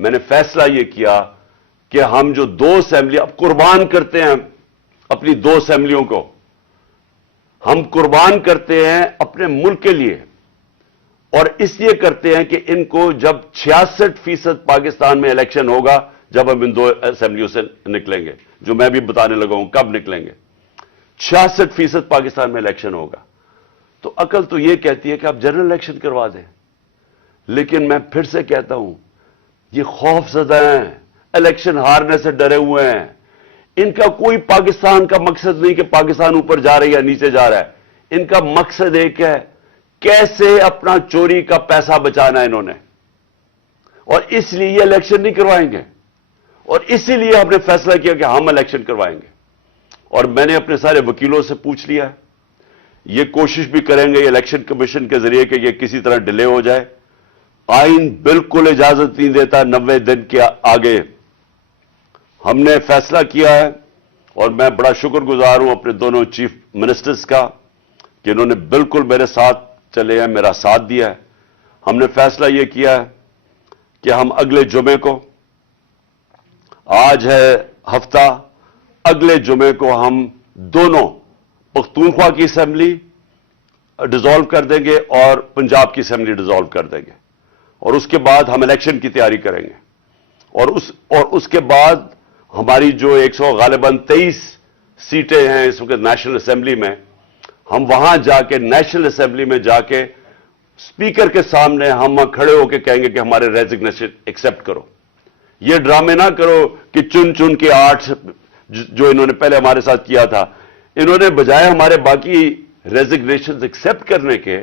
میں نے فیصلہ یہ کیا کہ ہم جو 2 اسمبلی اب قربان کرتے ہیں اپنی 2 اسمبلیوں کو، ہم قربان کرتے ہیں اپنے ملک کے لیے، اور اس لیے کرتے ہیں کہ ان کو جب 66% پاکستان میں الیکشن ہوگا، جب ہم ان 2 اسمبلیوں سے نکلیں گے، جو میں بھی بتانے لگا ہوں کب نکلیں گے، 66% پاکستان میں الیکشن ہوگا، تو عقل تو یہ کہتی ہے کہ آپ جنرل الیکشن کروا دیں۔ لیکن میں پھر سے کہتا ہوں، یہ خوف زدہ ہیں، الیکشن ہارنے سے ڈرے ہوئے ہیں، ان کا کوئی پاکستان کا مقصد نہیں کہ پاکستان اوپر جا رہا ہے یا نیچے جا رہا ہے، ان کا مقصد ایک ہے، کیسے اپنا چوری کا پیسہ بچانا ہے انہوں نے، اور اس لیے یہ الیکشن نہیں کروائیں گے، اور اسی لیے ہم نے فیصلہ کیا کہ ہم الیکشن کروائیں گے۔ اور میں نے اپنے سارے وکیلوں سے پوچھ لیا ہے، یہ کوشش بھی کریں گے الیکشن کمیشن کے ذریعے کہ یہ کسی طرح ڈیلے ہو جائے۔ آئین بالکل اجازت نہیں دیتا 90 دن کے آگے۔ ہم نے فیصلہ کیا ہے، اور میں بڑا شکر گزار ہوں اپنے دونوں چیف منسٹرز کا کہ انہوں نے بالکل میرے ساتھ چلے ہیں، میرا ساتھ دیا ہے۔ ہم نے فیصلہ یہ کیا ہے کہ ہم اگلے جمعے کو، آج ہے ہفتہ، اگلے جمعے کو ہم دونوں پختونخوا کی اسمبلی ڈیزالو کر دیں گے اور پنجاب کی اسمبلی ڈیزالو کر دیں گے، اور اس کے بعد ہم الیکشن کی تیاری کریں گے، اور اس کے بعد ہماری جو 100 غالباً 23 سیٹیں ہیں اس وقت نیشنل اسمبلی میں، ہم وہاں جا کے نیشنل اسمبلی میں جا کے اسپیکر کے سامنے ہم کھڑے ہو کے کہیں گے کہ ہمارے ریزگنیشن ایکسپٹ کرو۔ یہ ڈرامے نہ کرو کہ چن کے 8 جو انہوں نے پہلے ہمارے ساتھ کیا تھا، انہوں نے بجائے ہمارے باقی ریزگنیشن ایکسپٹ کرنے کے،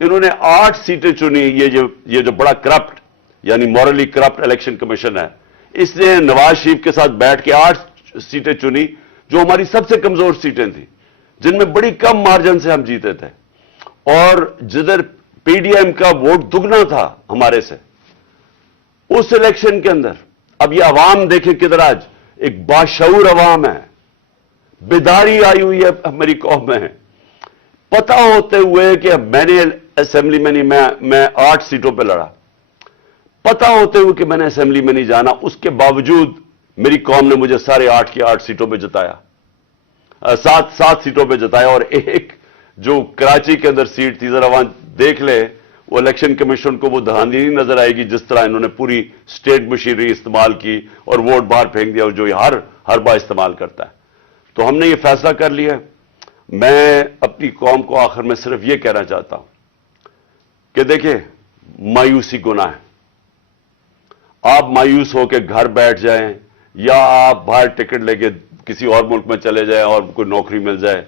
انہوں نے 8 سیٹیں چنی۔ یہ جو بڑا کرپٹ یعنی مورلی کرپٹ الیکشن کمیشن ہے، اس نے نواز شریف کے ساتھ بیٹھ کے 8 سیٹیں چنی جو ہماری سب سے کمزور سیٹیں تھیں، جن میں بڑی کم مارجن سے ہم جیتے تھے، اور جدھر پی ڈی ایم کا ووٹ دگنا تھا ہمارے سے اس الیکشن کے اندر۔ اب یہ عوام دیکھیں کدھر آج ایک باشعور عوام ہے، بیداری آئی ہوئی ہے ہماری قوم میں، پتہ ہوتے ہوئے کہ میں نے اسمبلی میں نہیں، میں 8 سیٹوں پہ لڑا، پتہ ہوتے ہوئے کہ میں نے اسمبلی میں نہیں جانا، اس کے باوجود میری قوم نے مجھے سارے 8 کی 8 سیٹوں پہ جتایا، 7 سیٹوں پہ جتایا، اور ایک جو کراچی کے اندر سیٹ تھی، ذرا وہاں دیکھ لے، وہ الیکشن کمیشن کو وہ دھاندلی نہیں نظر آئے گی جس طرح انہوں نے پوری اسٹیٹ مشینری استعمال کی اور ووٹ باہر پھینک دیا، جو ہر بار استعمال کرتا ہے۔ تو ہم نے یہ فیصلہ کر لیا ہے۔ میں اپنی قوم کو آخر میں صرف یہ کہنا چاہتا ہوں کہ دیکھیں، مایوسی گناہ ہے۔ آپ مایوس ہو کے گھر بیٹھ جائیں، یا آپ باہر ٹکٹ لے کے کسی اور ملک میں چلے جائیں اور کوئی نوکری مل جائے،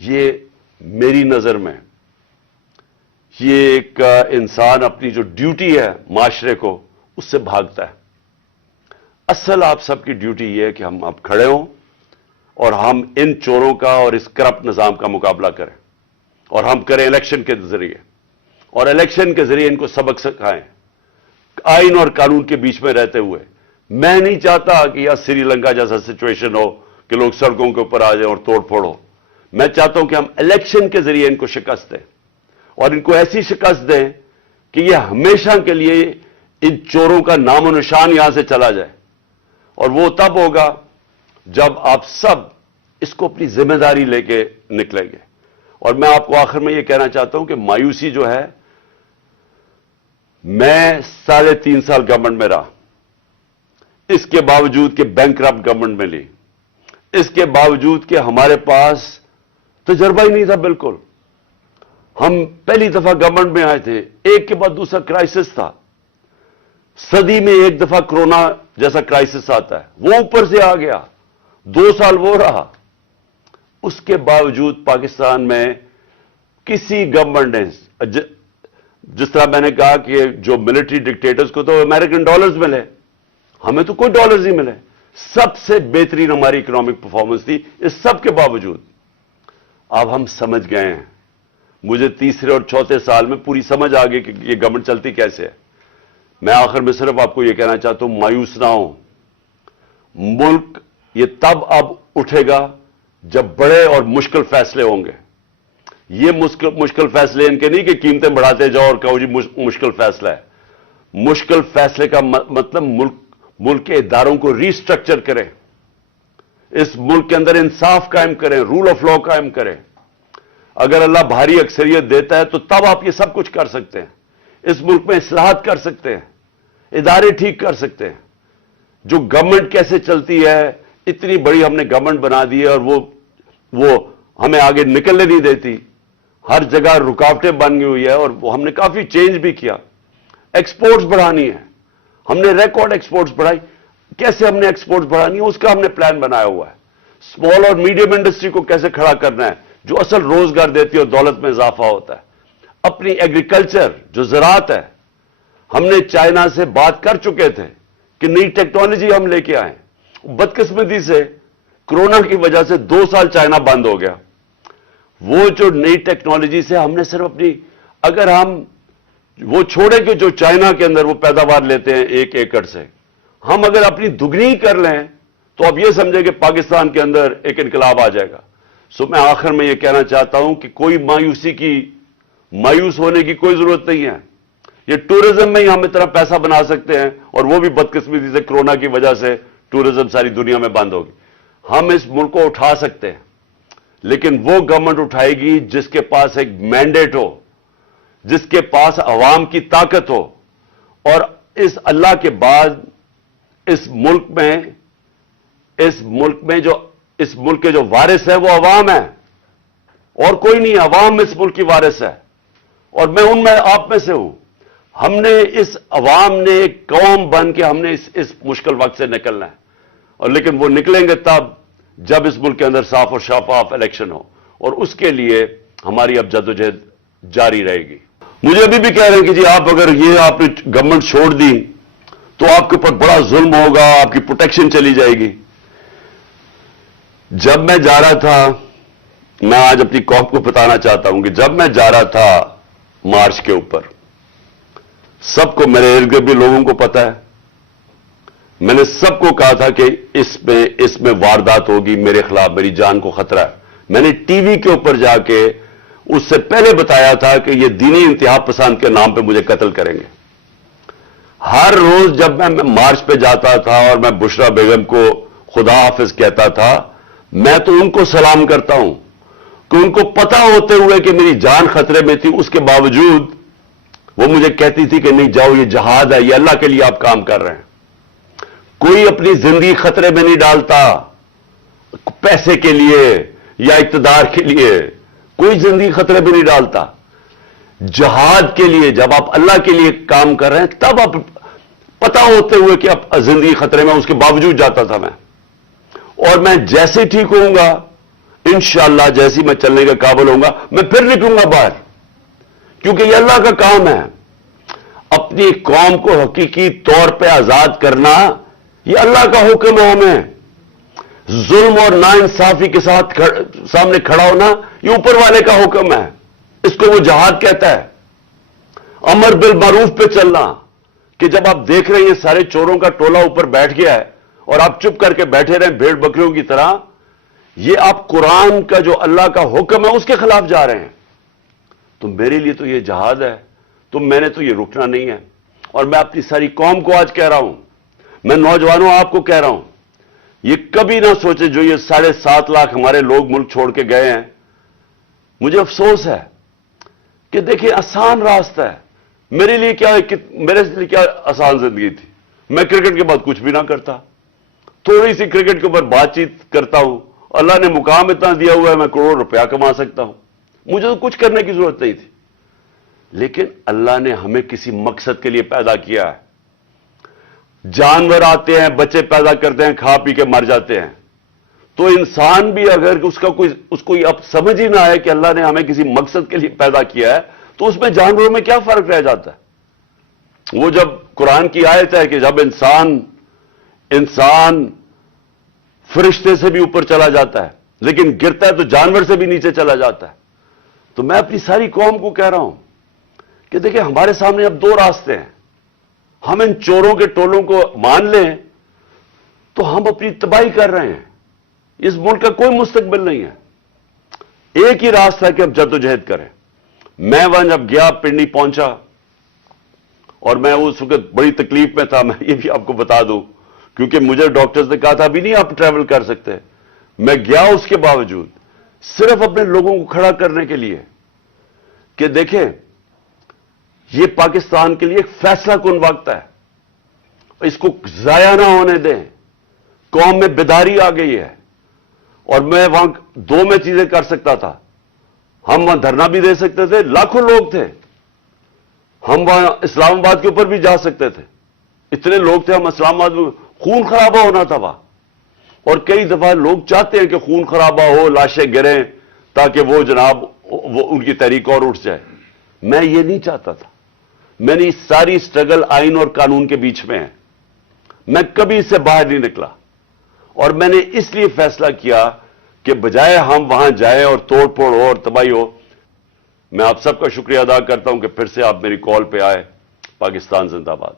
یہ میری نظر میں یہ ایک انسان اپنی جو ڈیوٹی ہے معاشرے کو اس سے بھاگتا ہے۔ اصل آپ سب کی ڈیوٹی یہ ہے کہ ہم اب کھڑے ہوں اور ہم ان چوروں کا اور اس کرپٹ نظام کا مقابلہ کریں، اور ہم کریں الیکشن کے ذریعے، اور الیکشن کے ذریعے ان کو سبق سکھائیں آئین اور قانون کے بیچ میں رہتے ہوئے۔ میں نہیں چاہتا کہ یہ سری لنکا جیسا سچویشن ہو کہ لوگ سڑکوں کے اوپر آ جائیں اور توڑ پھوڑ ہو۔ میں چاہتا ہوں کہ ہم الیکشن کے ذریعے ان کو شکست دیں، اور ان کو ایسی شکست دیں کہ یہ ہمیشہ کے لیے ان چوروں کا نام و نشان یہاں سے چلا جائے، اور وہ تب ہوگا جب آپ سب اس کو اپنی ذمہ داری لے کے نکلیں گے۔ اور میں آپ کو آخر میں یہ کہنا چاہتا ہوں کہ مایوسی جو ہے، میں 3.5 سال گورنمنٹ میں رہا، اس کے باوجود کہ بینکرپٹ گورنمنٹ میں لی، اس کے باوجود کہ ہمارے پاس تجربہ ہی نہیں تھا بالکل۔ ہم پہلی دفعہ گورنمنٹ میں آئے تھے، ایک کے بعد دوسرا کرائسس تھا، صدی میں ایک دفعہ کرونا جیسا کرائسس آتا ہے، وہ اوپر سے آ گیا، 2 سال وہ رہا۔ اس کے باوجود پاکستان میں کسی گورنمنٹ نے، جس طرح میں نے کہا کہ جو ملٹری ڈکٹیٹرز کو تو امریکن ڈالرز ملے، ہمیں تو کوئی ڈالرز نہیں ملے، سب سے بہترین ہماری اکنامک پرفارمنس تھی۔ اس سب کے باوجود اب ہم سمجھ گئے ہیں، مجھے تیسرے اور چوتھے سال میں پوری سمجھ آ گئی کہ یہ گورنمنٹ چلتی کیسے ہے۔ میں آخر میں صرف آپ کو یہ کہنا چاہتا ہوں، مایوس نہ ہوں۔ ملک یہ تب اب اٹھے گا جب بڑے اور مشکل فیصلے ہوں گے۔ یہ مشکل فیصلے ان کے نہیں کہ قیمتیں بڑھاتے جاؤ اور کہو جی مشکل فیصلہ ہے۔ مشکل فیصلے کا مطلب ملک کے اداروں کو ریسٹرکچر کریں, اس ملک کے اندر انصاف قائم کریں, رول آف لا قائم کریں. اگر اللہ بھاری اکثریت دیتا ہے تو تب آپ یہ سب کچھ کر سکتے ہیں. اس ملک میں اصلاحات کر سکتے ہیں, ادارے ٹھیک کر سکتے ہیں. جو گورنمنٹ کیسے چلتی ہے, اتنی بڑی ہم نے گورنمنٹ بنا دی ہے اور وہ ہمیں آگے نکلنے نہیں دیتی. ہر جگہ رکاوٹیں بن گئی ہوئی ہے اور ہم نے کافی چینج بھی کیا. ایکسپورٹس بڑھانی ہے, ہم نے ریکارڈ ایکسپورٹس بڑھائی. کیسے ہم نے ایکسپورٹس بڑھانی ہے اس کا ہم نے پلان بنایا ہوا ہے. اسمال اور میڈیم انڈسٹری کو کیسے کھڑا کرنا ہے جو اصل روزگار دیتی ہے اور دولت میں اضافہ ہوتا ہے. اپنی ایگریکلچر جو زراعت ہے, ہم نے چائنا سے بات کر چکے تھے کہ نئی ٹیکنالوجی ہم لے کے آئیں. بدقسمتی سے کرونا کی وجہ سے 2 سال چائنا بند ہو گیا. وہ جو نئی ٹیکنالوجی سے ہم نے صرف اپنی, اگر ہم وہ چھوڑیں کہ جو چائنا کے اندر وہ پیداوار لیتے ہیں 1 ایکڑ سے, ہم اگر اپنی دگنی کر لیں تو اب یہ سمجھیں کہ پاکستان کے اندر ایک انقلاب آ جائے گا. میں آخر میں یہ کہنا چاہتا ہوں کہ کوئی مایوس ہونے کی کوئی ضرورت نہیں ہے. یہ ٹورزم میں ہی ہم اتنا پیسہ بنا سکتے ہیں اور وہ بھی بدقسمتی سے کرونا کی وجہ سے ٹورزم ساری دنیا میں بند ہوگی. ہم اس ملک کو اٹھا سکتے ہیں, لیکن وہ گورنمنٹ اٹھائے گی جس کے پاس ایک مینڈیٹ ہو, جس کے پاس عوام کی طاقت ہو. اور اس اللہ کے بعد اس ملک کے جو وارث ہے وہ عوام ہے اور کوئی نہیں. عوام اس ملک کی وارث ہے اور میں آپ میں سے ہوں. ہم نے اس عوام نے ایک قوم بن کے ہم نے اس مشکل وقت سے نکلنا ہے. اور لیکن وہ نکلیں گے تب جب اس ملک کے اندر صاف اور شفاف الیکشن ہو, اور اس کے لیے ہماری اب جدوجہد جاری رہے گی. مجھے ابھی بھی کہہ رہے ہیں کہ جی آپ اگر یہ آپ نے گورنمنٹ چھوڑ دی تو آپ کے اوپر بڑا ظلم ہوگا, آپ کی پروٹیکشن چلی جائے گی. جب میں جا رہا تھا, میں آج اپنی قوم کو بتانا چاہتا ہوں کہ جب میں جا رہا تھا مارچ کے اوپر, سب کو, میرے ارد گرد بھی لوگوں کو پتا ہے, میں نے سب کو کہا تھا کہ اس میں واردات ہوگی, میرے خلاف میری جان کو خطرہ ہے. میں نے ٹی وی کے اوپر جا کے اس سے پہلے بتایا تھا کہ یہ دینی انتہا پسند کے نام پہ مجھے قتل کریں گے. ہر روز جب میں مارچ پہ جاتا تھا اور میں بشرا بیگم کو خدا حافظ کہتا تھا, میں تو ان کو سلام کرتا ہوں کہ ان کو پتا ہوتے ہوئے کہ میری جان خطرے میں تھی, اس کے باوجود وہ مجھے کہتی تھی کہ نہیں جاؤ, یہ جہاد ہے, یہ اللہ کے لیے آپ کام کر رہے ہیں. کوئی اپنی زندگی خطرے میں نہیں ڈالتا پیسے کے لیے یا اقتدار کے لیے, کوئی زندگی خطرے میں نہیں ڈالتا. جہاد کے لیے جب آپ اللہ کے لیے کام کر رہے ہیں تب آپ پتا ہوتے ہوئے کہ اب زندگی خطرے میں, اس کے باوجود جاتا تھا میں. اور میں جیسے ٹھیک ہوں گا انشاءاللہ, جیسی میں چلنے کے قابل ہوں گا, میں پھر نکلوں گا باہر, کیونکہ یہ اللہ کا کام ہے. اپنی قوم کو حقیقی طور پہ آزاد کرنا یہ اللہ کا حکم ہے. ہمیں ظلم اور ناانصافی کے ساتھ سامنے کھڑا ہونا یہ اوپر والے کا حکم ہے. اس کو وہ جہاد کہتا ہے. امر بالمعروف پہ چلنا, کہ جب آپ دیکھ رہے ہیں یہ سارے چوروں کا ٹولہ اوپر بیٹھ گیا ہے اور آپ چپ کر کے بیٹھے رہیں بھیڑ بکریوں کی طرح, یہ آپ قرآن کا جو اللہ کا حکم ہے اس کے خلاف جا رہے ہیں. تو میرے لیے تو یہ جہاد ہے, تو میں نے تو یہ رکنا نہیں ہے. اور میں اپنی ساری قوم کو آج کہہ رہا ہوں, میں نوجوانوں آپ کو کہہ رہا ہوں, یہ کبھی نہ سوچے جو یہ 7.5 لاکھ ہمارے لوگ ملک چھوڑ کے گئے ہیں. مجھے افسوس ہے کہ دیکھیں آسان راستہ ہے. میرے لیے کیا آسان زندگی تھی. میں کرکٹ کے بعد کچھ بھی نہ کرتا, تھوڑی سی کرکٹ کے اوپر بات چیت کرتا ہوں. اللہ نے مقام اتنا دیا ہوا ہے, میں کروڑ روپیہ کما سکتا ہوں. مجھے تو کچھ کرنے کی ضرورت نہیں تھی. لیکن اللہ نے ہمیں کسی مقصد کے لیے پیدا کیا ہے. جانور آتے ہیں, بچے پیدا کرتے ہیں, کھا پی کے مر جاتے ہیں. تو انسان بھی اگر اس کو اب سمجھ ہی نہ آئے کہ اللہ نے ہمیں کسی مقصد کے لیے پیدا کیا ہے, تو اس میں جانوروں میں کیا فرق رہ جاتا ہے. وہ جب قرآن کی آیت ہے کہ جب انسان فرشتے سے بھی اوپر چلا جاتا ہے لیکن گرتا ہے تو جانور سے بھی نیچے چلا جاتا ہے. تو میں اپنی ساری قوم کو کہہ رہا ہوں کہ دیکھیں ہمارے سامنے اب 2 راستے ہیں. ہم ان چوروں کے ٹولوں کو مان لیں تو ہم اپنی تباہی کر رہے ہیں. اس ملک کا کوئی مستقبل نہیں ہے. ایک ہی راستہ ہے کہ اب جدوجہد کریں. میں وہاں جب گیا, پنڈی پہنچا, اور میں اس وقت بڑی تکلیف میں تھا. میں یہ بھی آپ کو بتا دوں, کیونکہ مجھے ڈاکٹرز نے کہا تھا ابھی نہیں آپ ٹریول کر سکتے. میں گیا اس کے باوجود صرف اپنے لوگوں کو کھڑا کرنے کے لیے کہ دیکھیں یہ پاکستان کے لیے ایک فیصلہ کن وقت ہے, اس کو ضائع نہ ہونے دیں. قوم میں بیداری آ گئی ہے, اور میں وہاں دو میں چیزیں کر سکتا تھا. ہم وہاں دھرنا بھی دے سکتے تھے, لاکھوں لوگ تھے. ہم وہاں اسلام آباد کے اوپر بھی جا سکتے تھے, اتنے لوگ تھے. ہم اسلام آباد میں خون خرابہ ہونا تھا وہاں, اور کئی دفعہ لوگ چاہتے ہیں کہ خون خرابہ ہو, لاشیں گریں, تاکہ وہ جناب وہ ان کی تحریک اور اٹھ جائے. میں یہ نہیں چاہتا تھا. میں نے ساری سٹرگل آئین اور قانون کے بیچ میں ہے, میں کبھی اس سے باہر نہیں نکلا. اور میں نے اس لیے فیصلہ کیا کہ بجائے ہم وہاں جائیں اور توڑ پھوڑ ہو اور تباہی ہو. میں آپ سب کا شکریہ ادا کرتا ہوں کہ پھر سے آپ میری کال پہ آئے. پاکستان زندہ باد.